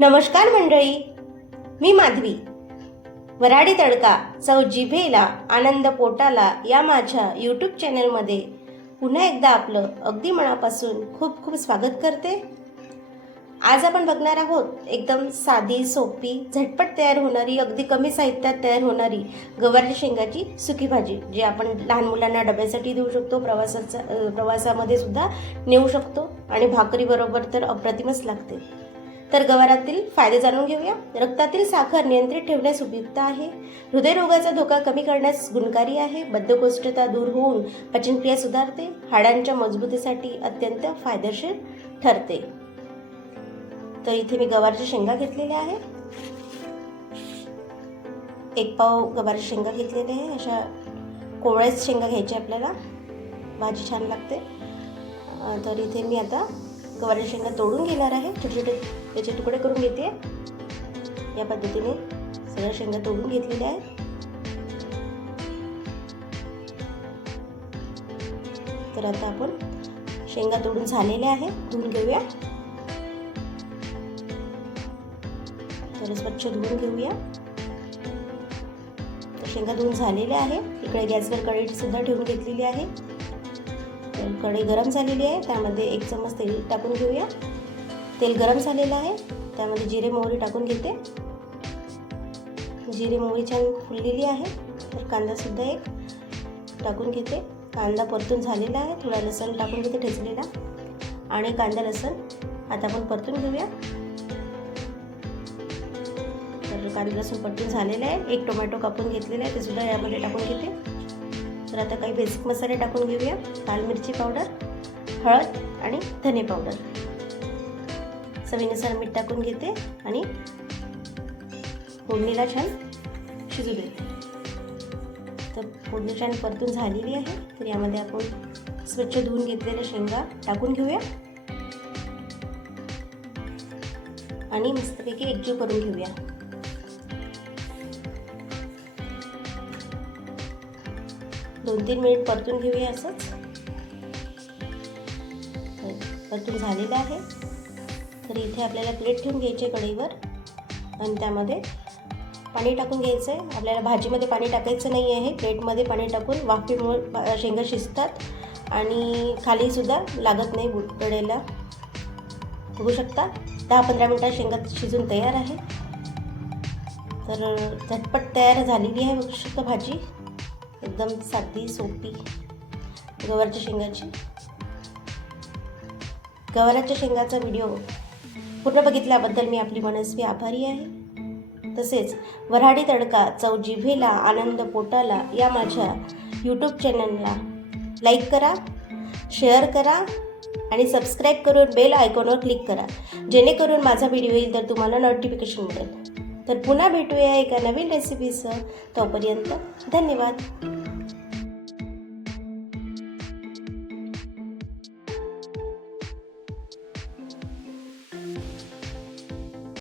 नमस्कार मंडळी, मी माधवी. वऱ्हाडी तडका चव जिभेला आनंद पोटाला या माझ्या यूट्यूब चॅनलमध्ये पुन्हा एकदा आपलं अगदी मनापासून खूप खूप स्वागत करते. आज आपण बघणार आहोत एकदम साधी सोपी झटपट तयार होणारी अगदी कमी साहित्यात तयार होणारी गवारच्या शेंगाची सुकी भाजी, जी आपण लहान मुलांना डब्यासाठी देऊ शकतो, प्रवासामध्ये सुद्धा नेऊ शकतो आणि भाकरीबरोबर तर अप्रतिमच लागते. तर गवारातील फायदे जाणून घेऊया. रक्तातील साखर नियंत्रित ठेवण्यास उपयुक्त आहे, हृदयरोगाचा धोका कमी करण्यास गुणकारी आहे, बद्धकोष्ठता दूर होऊन पचनक्रिया सुधारते, हाडांच्या मजबूतीसाठी अत्यंत फायदेशीर ठरते. तर इथे मी गवारच्या शेंगा घेतलेल्या आहे, 1 पाव गवारच्या शेंगा घेतलेले आहे. अशा कोवळ्याच शेंगा घ्यायच्या आपल्याला, भाजी छान लागते. तर इथे मी आता गवारच्या शेंगा तोडून घेणार आहे, छोटे छोटे त्याचे तुकडे करून घेते. या पद्धतीने सगळ्या शेंगा तोडून घेतलेल्या आहेत. तर आता आपण शेंगा तोडून झालेल्या आहे, धुवून घेऊया. तर स्वच्छ धुवून घेऊया. तर शेंगा धुवून झालेल्या आहे. इकडे गॅसवर कढई सुद्धा ठेवून घेतलेली आहे. तर कढई गरम झालेली आहे, त्यामध्ये 1 चम्मच तेल टाकून घेऊया. तेल गरम झालेलं आहे, त्यामध्ये जिरे मोहरी टाकून घेते. जिरे मोहरी छान फुललेली आहे. तर कांदा सुद्धा 1 टाकून घेते. कांदा परतून झालेला आहे. थोडा लसूण टाकून घेते ठेचलेला, आणि कांदा लसूण आता आपण परतून घेऊया. तर कांदा लसूण परतून झालेला आहे. 1 टोमॅटो कापून घेतलेला आहे, ते सुद्धा यामध्ये टाकून घेते. तर आता काही बेसिक मसाले टाकून घेऊया. लाल मिरची पावडर, हळद आणि धने पावडर, चवीनुसार मीठ टाकून घेते आणि फोडणीला छान शिजू देते. तर फोडणी छान परतून झालेली आहे. तर यामध्ये आपण स्वच्छ धुवून घेतलेल्या शेंगा टाकून घेऊया आणि मस्तपैकी एकजीव करून घेऊया. दोन 3 मिनिट परतून घेऊया. असंच परतून झालेलं आहे. तर इथे आपल्याला प्लेट ठेवून घ्यायची कढईवर आणि त्यामध्ये पाणी टाकून घ्यायचं आहे. आपल्याला भाजीमध्ये पाणी टाकायचं नाही आहे, प्लेटमध्ये पाणी टाकून वाफेमुळे शेंगा शिजतात आणि खालीसुद्धा लागत नाही कढईला. बघू शकता 10-15 मिनिटात शेंगा शिजून तयार आहे. तर झटपट तयार झालेली आहे. बघू शकता भाजी एकदम साधी सोपी गवारच्या शेंगाची. गवाराच्या शेंगाचा व्हिडिओ पूर्ण बघितल्याबद्दल मी आपली मनस्वी आभारी आहे. तसेच वऱ्हाडी तडका चव जिभेला आनंद पोटाला या माझ्या यूट्यूब चॅनलला लाईक करा, शेअर करा आणि सबस्क्राईब करून बेल आयकॉनवर क्लिक करा, जेणेकरून माझा व्हिडिओ येईल तर तुम्हाला नोटिफिकेशन मिळेल. तर पुन्हा भेटूया एका नवीन रेसिपीसह. तोपर्यंत धन्यवाद.